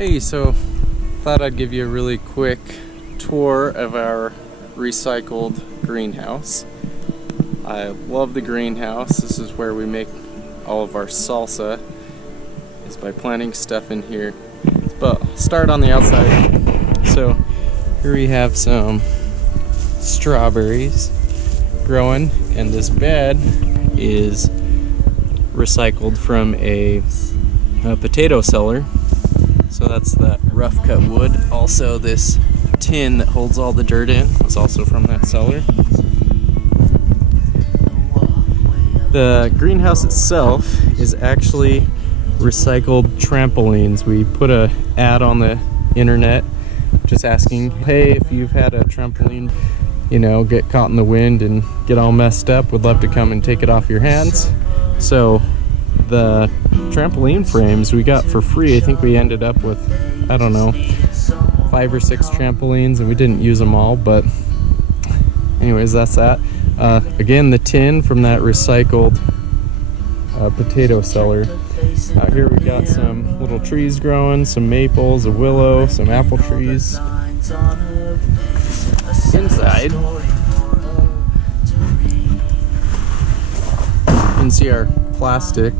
Hey, so thought I'd give you a really quick tour of our recycled greenhouse. I love the greenhouse. This is where we make all of our salsa, is by planting stuff in here. But I'll start on the outside. So here we have some strawberries growing, and this bed is recycled from a potato cellar. So that's that rough cut wood. Also, this tin that holds all the dirt in was also from that cellar. The greenhouse itself is actually recycled trampolines. We put an ad on the internet just asking, hey, if you've had a trampoline, get caught in the wind and get all messed up, would love to come and take it off your hands. So the trampoline frames we got for free. I think we ended up with, 5 or 6 trampolines, and we didn't use them all, but anyways, that's that. Again, the tin from that recycled potato cellar. Out here we got some little trees growing, some maples, a willow, some apple trees. Inside, you can see our plastic.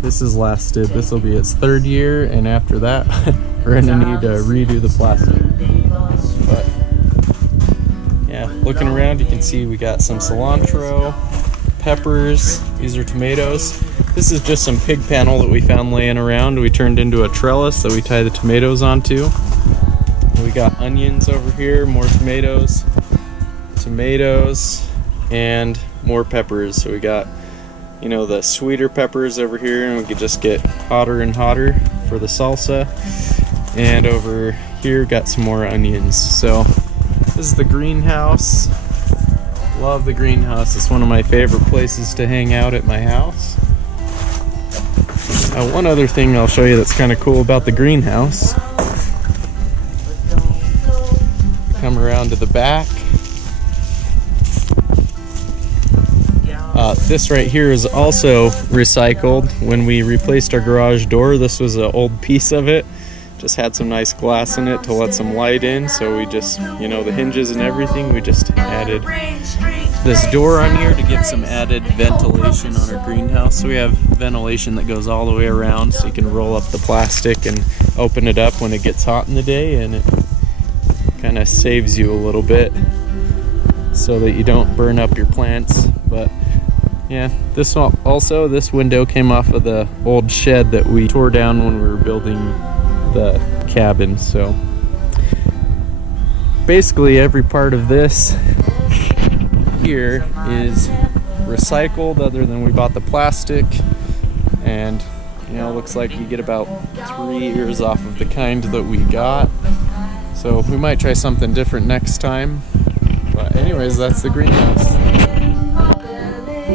This has lasted, this will be its 3rd year, and after that we're gonna need to redo the plastic. But yeah, looking around you can see we got some cilantro, peppers, these are tomatoes. This is just some pig panel that we found laying around. We turned into a trellis that we tie the tomatoes onto. We got onions over here, more tomatoes, and more peppers. So we got the sweeter peppers over here, and we could just get hotter and hotter for the salsa. And over here got some more onions. So this is the greenhouse. Love the greenhouse. It's one of my favorite places to hang out at my house. One other thing I'll show you that's kind of cool about the greenhouse. Come around to the back. This right here is also recycled. When we replaced our garage door, this was an old piece of it. Just had some nice glass in it to let some light in, so we just, the hinges and everything, we just added this door on here to get some added ventilation on our greenhouse. So we have ventilation that goes all the way around, so you can roll up the plastic and open it up when it gets hot in the day, and it kind of saves you a little bit so that you don't burn up your plants. But yeah, this window came off of the old shed that we tore down when we were building the cabin. So basically every part of this here is recycled, other than we bought the plastic. And looks like you get about 3 years off of the kind that we got. So we might try something different next time. But anyways, that's the greenhouse.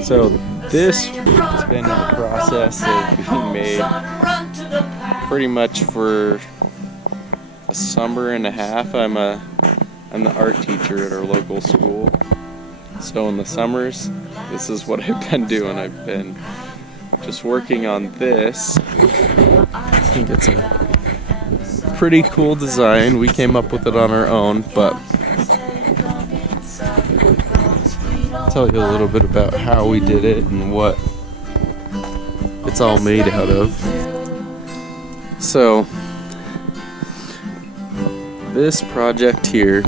So this has been in the process of being made pretty much for a summer and a half. I'm the art teacher at our local school. So in the summers, this is what I've been doing. I've been just working on this. I think it's a pretty cool design. We came up with it on our own, but I'll tell you a little bit about how we did it and what it's all made out of. So this project here,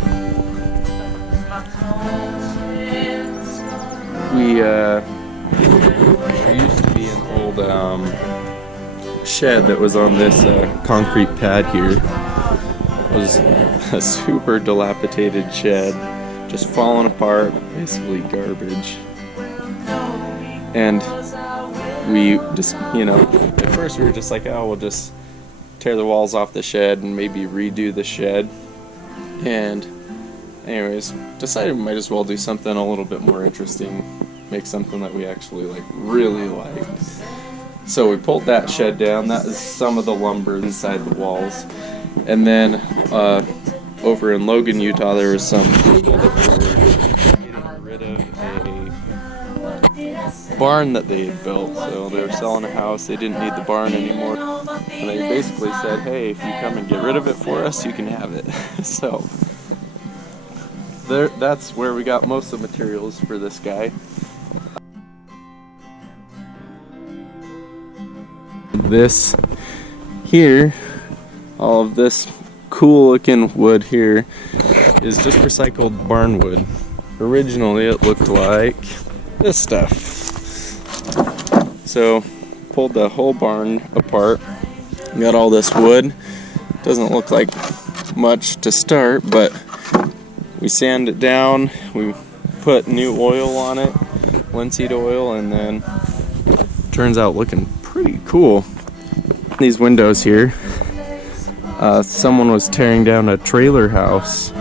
there used to be an old shed that was on this concrete pad here. It was a super dilapidated shed, just falling apart, basically garbage. And we just, at first we were just like, oh, we'll just tear the walls off the shed and maybe redo the shed. And anyways, decided we might as well do something a little bit more interesting, make something that we actually really liked. So we pulled that shed down. That is some of the lumber inside the walls. And then over in Logan, Utah, there was some people that were getting rid of a barn that they had built. So they were selling a house, they didn't need the barn anymore. And they basically said, hey, if you come and get rid of it for us, you can have it. So that's where we got most of the materials for this guy. This here, all of this cool looking wood here is just recycled barn wood. Originally it looked like this stuff. So pulled the whole barn apart, got all this wood. Doesn't look like much to start, but we sand it down, we put new oil on it, linseed oil, and then turns out looking pretty cool. These windows here, someone was tearing down a trailer house.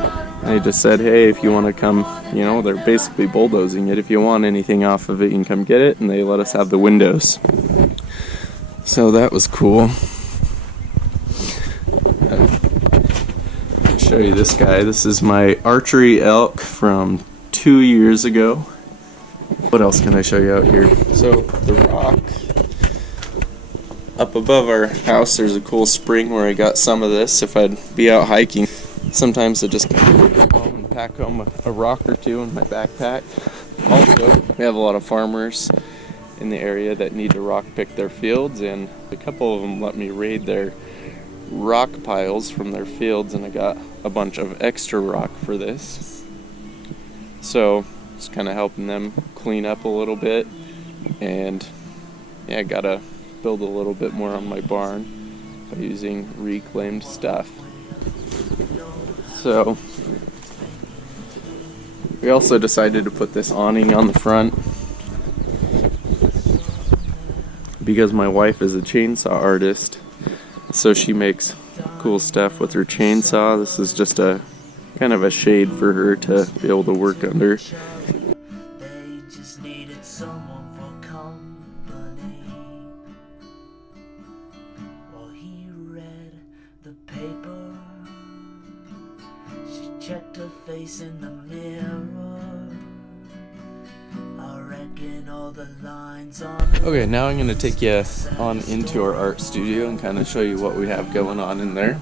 They just said, hey, if you want to come, you know, they're basically bulldozing it. If you want anything off of it, you can come get it. And they let us have the windows. So that was cool. I'll show you this guy. This is my archery elk from 2 years ago. What else can I show you out here? So the rock up above our house, there's a cool spring where I got some of this if I'd be out hiking. Sometimes I just come home and pack home a rock or two in my backpack. Also, we have a lot of farmers in the area that need to rock pick their fields, and a couple of them let me raid their rock piles from their fields, and I got a bunch of extra rock for this. So, just kind of helping them clean up a little bit, and yeah, I gotta build a little bit more on my barn by using reclaimed stuff. So we also decided to put this awning on the front because my wife is a chainsaw artist, so she makes cool stuff with her chainsaw. This is just a kind of a shade for her to be able to work under. They just needed someone for company. While he read the paper, she checked her face in the mirror. I reckon all the lines on her. Okay, now I'm going to take you on into our art studio and kind of show you what we have going on in there.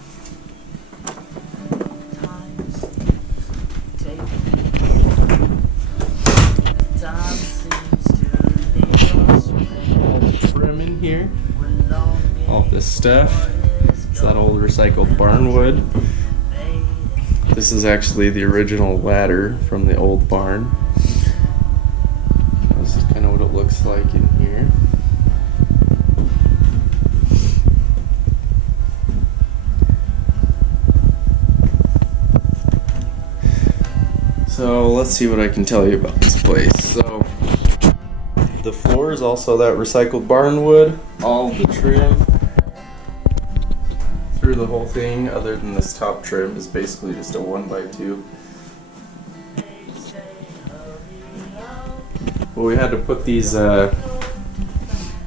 Trim in here, all this stuff. It's that old recycled barn wood. This is actually the original ladder from the old barn. This is kind of what it looks like in here. So let's see what I can tell you about this place. So the floor is also that recycled barn wood. All the trim through the whole thing, other than this top trim, is basically just a 1x2. Well, we had to put these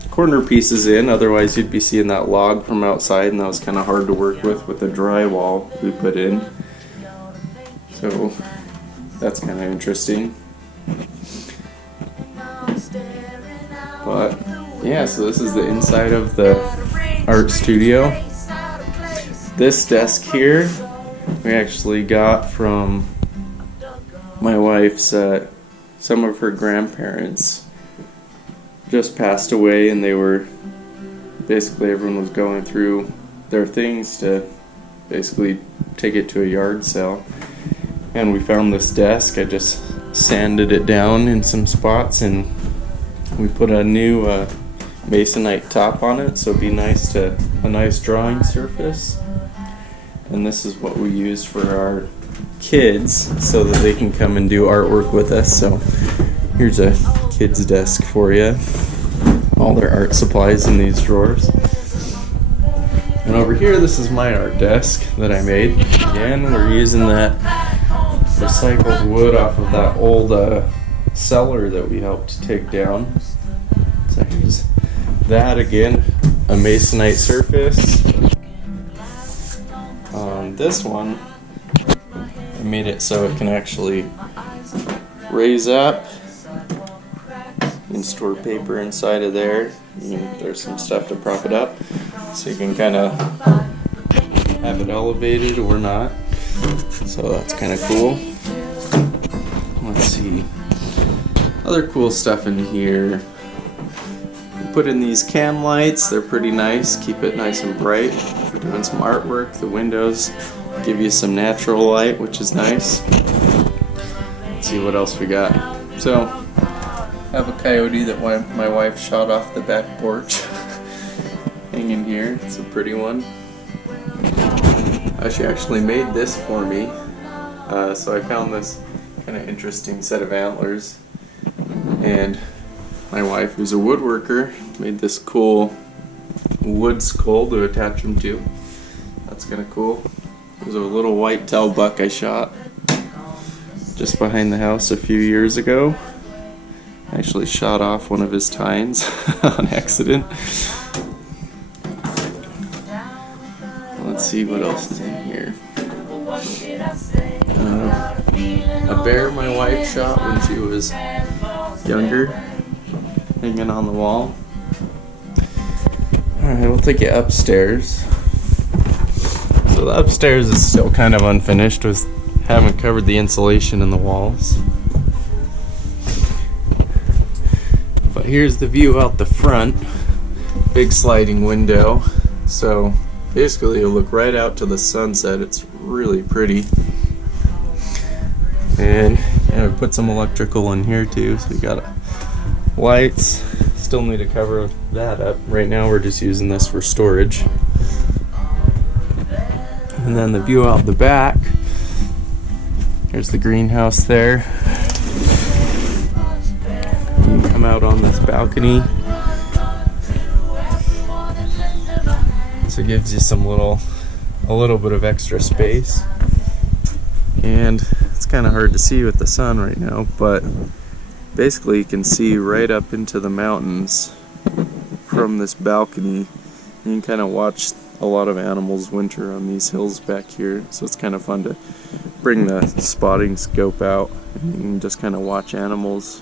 corner pieces in, otherwise you'd be seeing that log from outside, and that was kind of hard to work with the drywall we put in. So that's kind of interesting. But yeah, so this is the inside of the art studio. This desk here we actually got from my wife's, some of her grandparents just passed away, and they were basically, everyone was going through their things to basically take it to a yard sale. And we found this desk. I just sanded it down in some spots, and we put a new masonite top on it, so it'd be nice to a nice drawing surface. And this is what we use for our kids so that they can come and do artwork with us. So here's a kid's desk for you. All their art supplies in these drawers. And over here, this is my art desk that I made. Again, we're using that recycled wood off of that old cellar that we helped take down. So here's that again, a masonite surface. On this one, I made it so it can actually raise up. You can store paper inside of there. There's some stuff to prop it up. so you can kind of have it elevated or not. So that's kind of cool. Let's see. Other cool stuff in here. Put in these can lights. They're pretty nice. Keep it nice and bright. If you're doing some artwork, the windows give you some natural light, which is nice. Let's see what else we got. So, I have a coyote that my wife shot off the back porch. Hanging here. It's a pretty one. She actually made this for me. So I found this kind of interesting set of antlers. And my wife, who's a woodworker, made this cool wood skull to attach them to. That's kind of cool. There's a little white tail buck I shot just behind the house a few years ago. I actually shot off one of his tines on accident. Let's see what else is in here. A bear my wife shot when she was younger, hanging on the wall. Alright, we'll take you upstairs. So the upstairs is still kind of unfinished, with haven't covered the insulation in the walls. But here's the view out the front. Big sliding window. So basically you'll look right out to the sunset. It's really pretty. And we put some electrical in here too, so we got lights. Still need to cover that up. Right now we're just using this for storage. And then the view out the back. Here's the greenhouse there. You come out on this balcony. So it gives you a little bit of extra space. And it's kind of hard to see with the sun right now, but basically you can see right up into the mountains from this balcony. You can kind of watch a lot of animals winter on these hills back here, so it's kind of fun to bring the spotting scope out and you can just kind of watch animals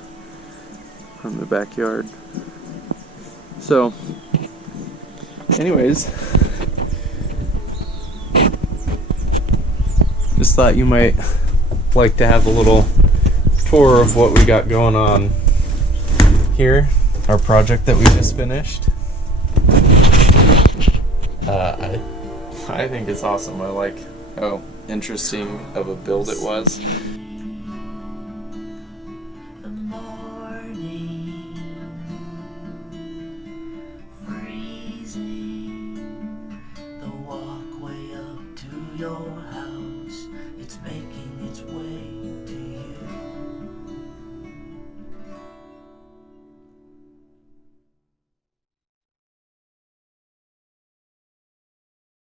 from the backyard. So anyways, just thought you might like to have a little tour of what we got going on here, our project that we just finished. I think it's awesome. I like how interesting of a build it was. The morning, freezing, the walkway up to your house, it's making its way